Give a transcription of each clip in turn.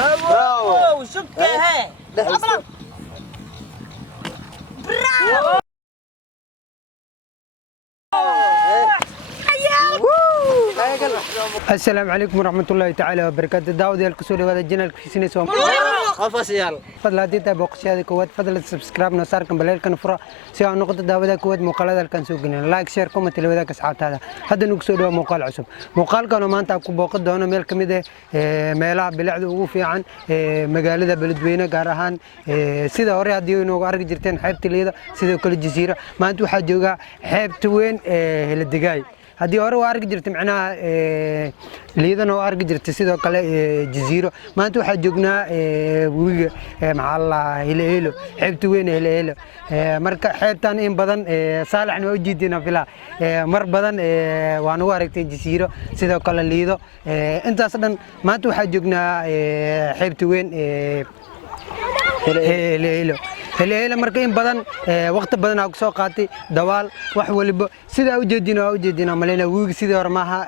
برافو شوف كده برافو السلام عليكم ورحمة الله تعالى وبركاته. داود الكسوري وهذا الجنال كيسيني سوم قفصيال فضل هدي تابع قشادي كواد فضل سبسكرايب نصار كم بليل كان فرا سواء نقطة داود كواد مقالة كان سوقنا لايك شير كومنت اللي وذاك أصحاب هذا نكسوري مقال عصب مقال كانوا ما أنت أكو بوقت هنا ميل كمية ميلا بلعب وفي عن مقالة بلدوينة قارهان سيدا وري هدي إنه أرجع جرتين حبت ليدا سيدا كل الجزيرة ما أنتوا حاجة حبت وين الدقاي هدي هو أرجع جرت معنا ليدا هو أرجع جرت سيدا كله جزيرة ما أنتوا حاجونا ويج مع الله هيلو حبت وين هيلو مركا حبتان إن بدن صالح نوجدنا فيلا مر بدن وأنا وارجتين جزيرة سيدا كله ليدا أنت أصلا ما أنتوا حاجونا حبت وين هيلو هلا مركين بدن وقت بدن أو ساقاتي دوال وحول سيدا وجدنا ملينا ويج سيدا رماها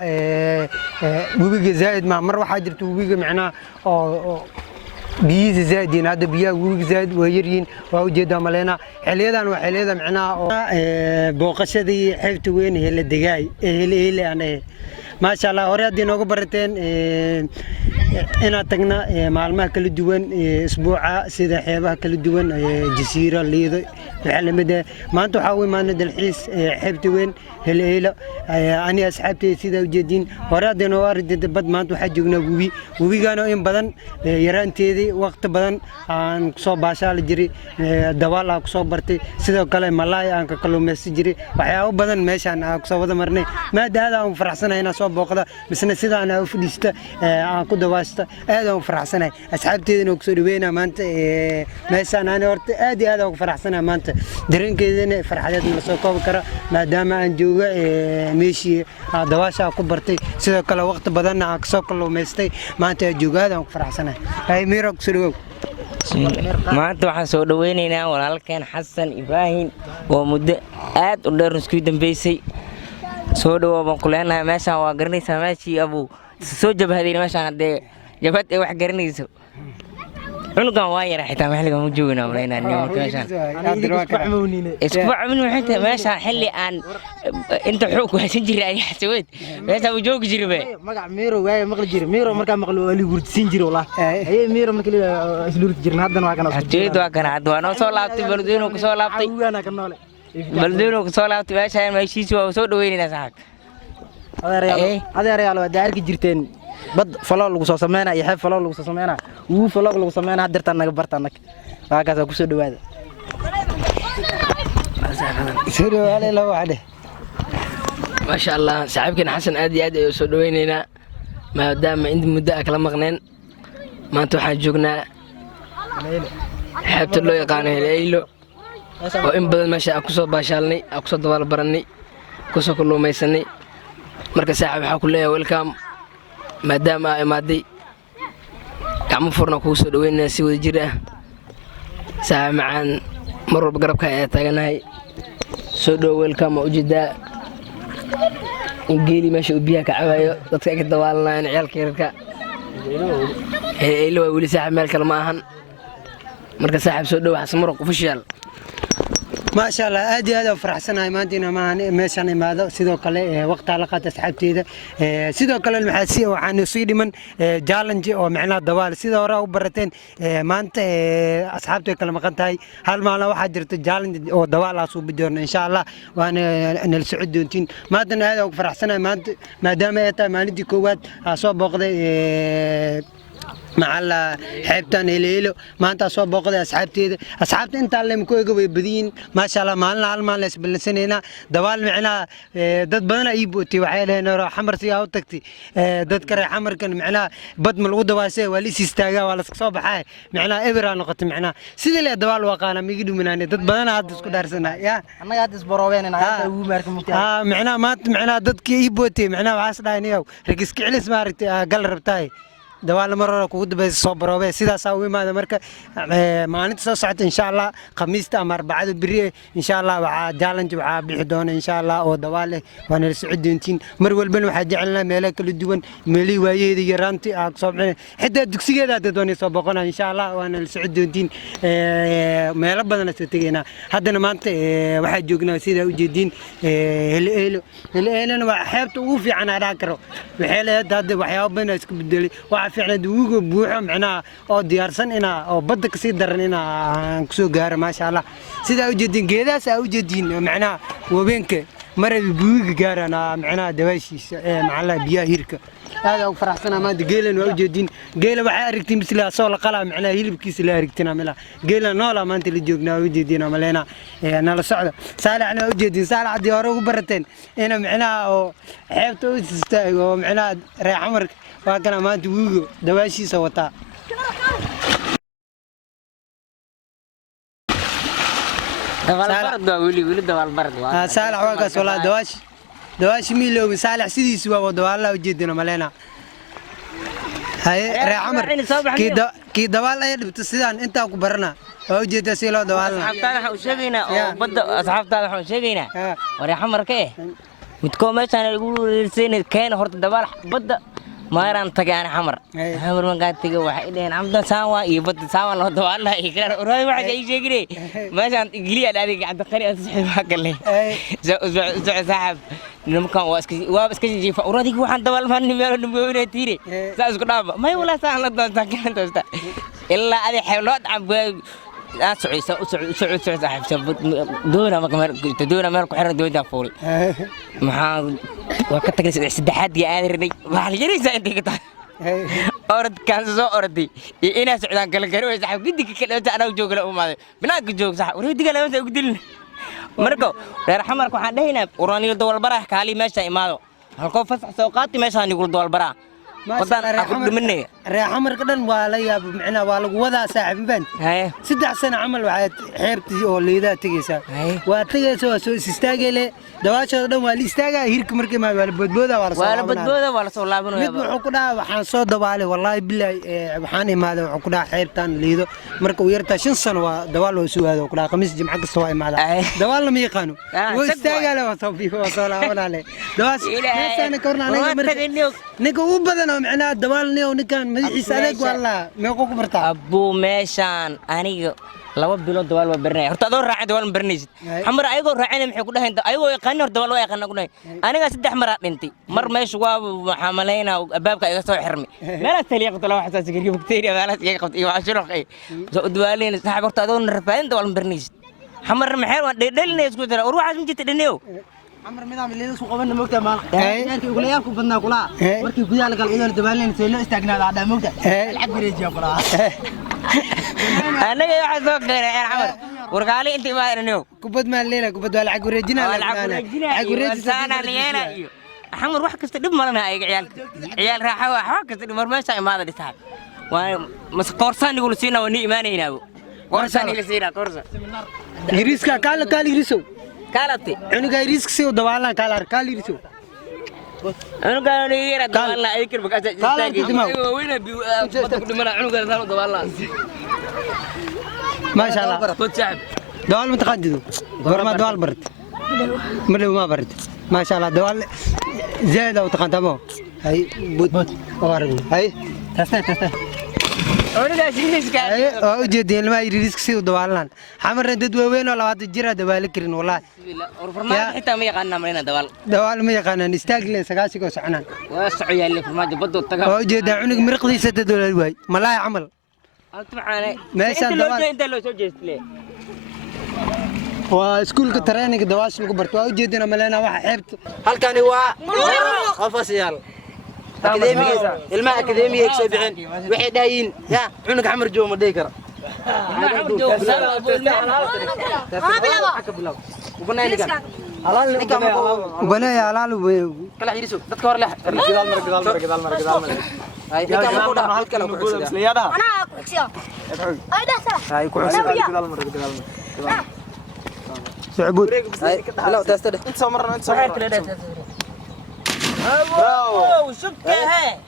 ويج زائد مع مرة حاجرت ويج معنا بيز زائدين هذا بيا ويج زائد ويرين وجدنا ملينا حليدا وحليدا معنا بوقشة دي حفت وين هلا الدجاج هلا أنا ما شاء الله أوريد دي نوجو برتين أنا تجنا معلومات كل دوان أسبوع سيدا حيبها كل دوان جزيرة ليدا العالم ده ما أنتوا حاول ما ندل حيس حبت وين هلا أنا أصحابتي سيدا وجدين أوريد دي نوارد بد ما أنتوا حجونا وبي كانوا إن بدن يران تيدي وقت بدن عن صوب باشال جري دوال صوب برتي سيدا كلام ملاي عن كلام مسجري وحياة بدن ماشي عن صوب هذا مرني ما ده هذا فرحسنا هنا صوب بقدر بس نسيدا أنا أفديستا عن كده واسطة هذا فرحسنا أصحابتي نكسر وينا ما أنت ماشي أنا ورت هذا فرحسنا ما أنت درين كده فرحات المسوق بكرة ما دام أنجوا ماشي دواشة كبرتي سيدا كلا وقت بدن عن صوب كله مستي ما أنت جوا هذا فرحسنا هاي ميرك سلوك maanta waxaan soo dhaweynaynaa walaalkeen xasan ibraahim oo muddo aad u dheer isku dambeysay soo dhawo baan ku leenahay meeshaan waa garanaysaa meeshii abuu soo jabhaday meeshaan hadee jabhad ay wax garanayso cunugan waa yara xitaa maxalliga ma joognaa walaynaa nimanka meeshaan isku facmin waxay tahay meeshaan xilli aan inta xoog ku haysan jiray ay xasaweed meeshaan uu joogi jiray magac miiro waay maqli jiray miiro markaa maqlo waa li gurtisiin jiray wallah ay miiro markii isluurti jirna haddana waa kana hajeed waa kana hadda waa noo soo laabtay baldeeno ku soo laabtay baldeeno ku soo laabtay meeshaan meeshiisi waa soo dhaweynaynaa saxaab adeerayaal waa daarki jirteen bad falo lagu soo sameeyay iyo xeeb falo lagu soo sameeyay uu falo lagu sameeyay hadirtan naga bartaan waakaas ku soo dhawaada soo dhawaale la wacde ما شاء الله صاحبكنا حسن آدي آدي soo dhaweynayna maadaama inta muddo kala maqneen maanta waxaan joognaa xeebta loo yaqaan Heylo oo in badan meesha ku soo baashaalnay ku soo dabaal baranay ku soo kulmaysanay marka saaxiib waxa ku leeyahay welcome maadaama ay maaday gacmo furna ku soo dhaweynaa si wada jir ah saaxiib macaan mar walba garabka ay taaganahay soo dhaw welcome u jidaa geeli meesha uu biyaha ka cabayo dadka ay ka dabaalanayaan ciyaalka yarka Heylo waa wali saaxiib meel kale ma ahan marka saaxiib soo dhaw xasan marq official ما شاء الله أدي هذا فرحسنا ما عندنا ما ماشان ماذا سيدو كله وقت علاقات أصحابتي ده سيدو كله المحاسية وعن يصير من جالنج أو معنا دوال سيدو وراه برتين ما أنت أصحابتي كلام قنت هاي هل ما له واحد جرت جالنج أو دوال أصوب بدورنا إن شاء الله وأنا السعود دونتين ما عندنا هذا فرحسنا ما دام يتا ما ندي قوات أصوب بقدر مع حبتان هيلو ما أنت صوب بقدر أصحابتي أنت اللي مكوي بدين ما شاء الله مالنا على ليش بالسنة دوال معنا ضد بدنا يبوتي وحيله هنا حمر سياو تكتي ضد كره حمر كان معنا بد من الوضع واسع ولي سيستاجا ولا صوب حاي معنا إبرة نقطة معنا سيد اللي دوال واقعنا ميجدو مناني ضد بدنا هاد سكو درسنا يا أنا قاعد أسبوعين أنا قاعد أقول مركم معنا ما معنا ضد كي يبوتي معنا وعاصنا هنيو ركز كعلس مارت قلر بتاعي dawaal marora kugu dambaysa soo baroobe sidaasaa u imaada marka maalinta soo socota insha allah khamiista ama arbacada beri insha allah waxaa challenge waxaa bixi doona insha allah oo dawaal waana la socod doontiin mar walbana waxaa jecelnaa meelaha kala duwan meelihii waayaheeda iyo raanti aa kusoo bixin xitaa dugsigeeda hadda doonay soo boqonaa insha allah waana la socod doontiin meelo badan soo tegaynaa haddana maanta waxaa joognaa sidaa u jeediin heleelona waa xeebta ugu fiican aan dhaha karo waxay leedahay hadda waxyaabo badan isku bedelay waxaa fiicnaa ugu buuxo macnaha oo diyaarsan inaa oo badda kasii daran inaa aan kusoo gaaro maasha allah sidaa u jeediin geedahaas aa u jeediin macnaha wabeenka maray buugiga gaaraan macnaha dabaashiisa macnaha biyaha hirka aad ugu faraxsanaa maanta geelan waa u jeediin geela waxay aragtiin misla soo la qalaa macnaha hilibkiisa la aragtina mila geela noola maanta la joognaa u jeediin maleena nala socda saalaxna waa u jeediin saalax hadii hore ugu barateen ina macnaha oo xeebta u istaago oo macnaha reexamarka waa kana maanta wuugo dabaashiisa wataa saalax waa kaas walaa dawaashi miiloobi saalax sidiisu waa dawaalaha ujeedina maleena haye reexamar kii dawaal ay dhibto sidaan intaa ku barana waa ujeedaa si loo dawaalna asxaabtaada waxaan sheegaynaa reexamarka midkoo meeshaan lagu reersaynay keena horta dabaal badda maaraan tagay aan xamar markaan tagay waxay dhaheen camda saawa iyo badda saawa loo dawaalaha iyo kala oray waxa ay sheegay meeshaan giliya dhaadi gacanta qari aan saxiib galay saaxib nimankan waa iska jiifa uradiga waxaan dabaal maan meel nimooyna tiire saa isku dhaaba may wala saan la doontaa kan doonta ilaa adi xeelood cab saaxib doona meel ku xiran doonta fuuli maxaa waa ka tagay saddexaad iyo aad rinay waxa la yirisaa inta ka tahay orad kan soo orday ina socdaan kala garay saaxib gidiga kala anaa joog la umaaday binaanka joog saaxib uradiga la ugu dilin marka reer xamarka waxaan dhahaynaa uraniyo dawal baraha kaali meesha imaado halkoo fasax soo qaati meesha nigu dawal baraha wadaan aku dhimanay reer xamarka dhan waa la yaab macnaa waa lagu wadaa saaxib baan 3 sano camal waxay xeebtii oo leedaa tagaysaa waa tagaysaa waa soo istaagay dawaashada dhan waa la istaagaa hirka markii ma waa la badbooda waa la soo laabanaya mid wuxuu ku dhahay waxaan soo dawaalay wallahi billahi waxaan imaaday wuxuu ku dhahay xeebtan liido marka uu yartaa 5 sano waa dawaal oo soo aado ku dhahay khamiis jimca kasta waa imaada dawaal ma yaqaano waa istaagaa la soo biyo waa soo laabanaya dawaash meeshaan korna aniga ninka u badan macnaa dawaalni oo ninkan madaxiisa adeeg wallah meeqo ku bartaa abbu meeshaan aniga 2 bilood dawaal waa barnay horta adoo raacay dawaal ma barnaysid xamar ayagoo raacayna maxay ku dhahayn ayagoo yaqaan hor dawaal waa yaqaan ku dhahay aniga 3 mar dhintay mar meesha waa waxa maleena albaabka iga soo xirmay meelaha taliiqto la waxa saasiga bacteria meelaha iga qabtay iyo ashruq ay soo dawaalin saaxib horta adoo rafaadin dawaal ma barnaysid xamar maxay waa dheelinay isku jira ruuxa ma jirta dhaneeyo عمر مدام اللي اسمه قبلنا مقطع مال يعني يقول ياكل بدنا كلها markii gudaha la galay inuu dabaalin si loo istaagnaado ada mugda lacag wareejiyo kula anaga waxa soo keenay xamar warqaali intii ma irneeyo kubad ma leena kubad waa lacag wareejina lacag wareejina leena iyo xamar wax kasta dib malana ay ciyaal raaxa wax kasta dib marmeesha imaada dhisaab waa mas qoorsan igu siina wani iimaanayna qoorsan igu siina qoorsan yiriska kala yiriso كالتي أنا جاي ريسك سيو دوالنا كالار كاليرسو أنا قال لي يا دوالنا أذكر بك وين بدك دمنا أنا قال ثانو دوالنا ما شاء الله كنت شعب دوال متقدم ما دوال برد ما برد ما شاء الله دوال زايد أو تقدمه هاي بود وارد هاي تسته أنا جالس ريسك أوجد ما يريسك سيو دوالنا حمر ندد وين ولا واحد جرا دوال كرين والله فرماج حتى ما يقنا مرينا دوال ما يقنا نستاجل سقاسك وسعنان واسعي اللي فرماج بدو التقى أوجد عنق مرقدي 6 دولار الواي ملاي عمل أنت معانا ماشي أنت لو سجلت ليه وسكول كترينك دواش لو برتو أوجدنا ملنا واحد حبت هل كان هو قفصيال أكاديمية الماء أكاديمية يكسبعين واحد داين يا عنق عمر جو ما ديكر وبنايا علال كلا يرسو تذكر له قدال مر هاي هل كلا كوحس ليادا انا كوحسيا هاي كوحس قدال مر سعبود لا تستد انت سمرنا انت سمرنا برافو شكه هي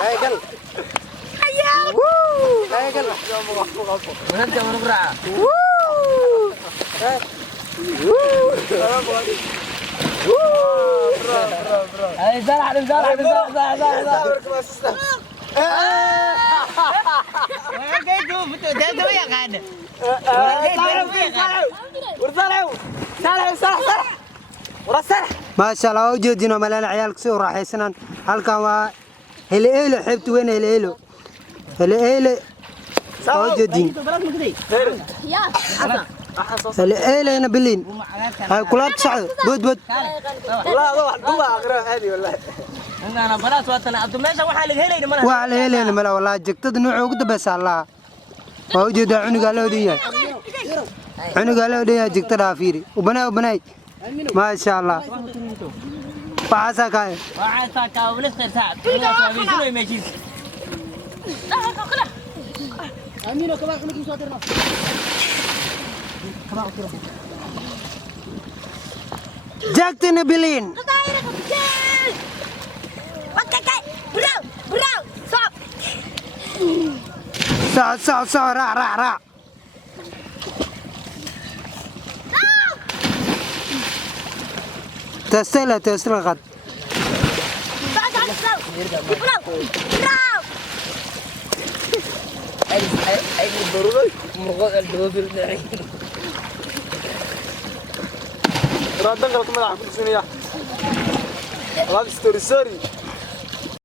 هاي قل هاي قل وانت ونقرع هاي زرع ما شاء الله وجدنا ملان عيالك سو راحيسنان halkan waa heleelo xibtu weyn heleelo وجدين heleelo bilin hay kulaad sacdo بود والله روح دوبا اقرا هذه والله انا بلاas waatan abdu meesha waxa laga helayna mana waa la heleelo mala walaa jigtada nooc ugu dambaysa Allah waa ujeeda cunuga loo diyaay cunuga loo diyaay jigtada fiiri وبناي ما شاء الله وعساكاي ولسه ساعه والله بيسوي ماشي امينو كمان خليك مصادرنا جاكتني بلين صع راح تستلا غد رادن قلت مدح كل سنه والله ستوري